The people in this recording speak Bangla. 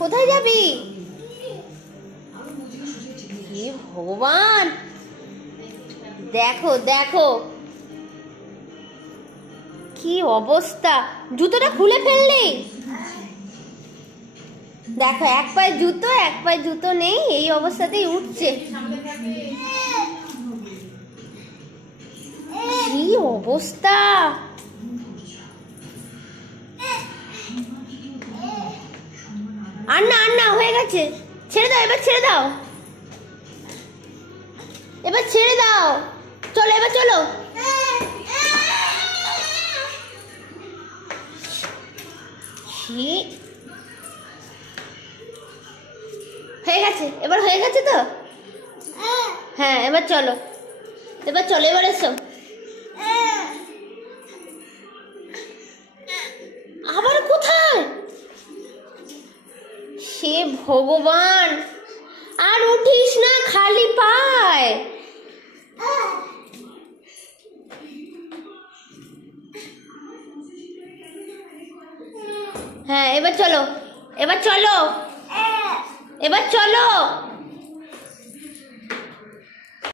কোথায় যাবি? হে ভগবান, দেখো দেখো কি অবস্থা, জুতোটা খুলে ফেললি। দেখো এক পায়ে জুতো এক পায়ে জুতো নেই, এই অবস্থাতেই উঠছে। কি অবস্থা, আর না আর না, হয়ে গেছে, ছেড়ে দাও, এবার ছেড়ে দাও, এবার ছেড়ে দাও, চলো এবার চলো। হয়ে গেছে, এবার হয়ে গেছে তো। হ্যাঁ এবার চলো, এবার চলো, এবার এসো। আবার কোথায়? সে ভগবান, আর উঠিস না খালি পায়। হ্যাঁ এবার চলো, এবার চলো, এবার চলো।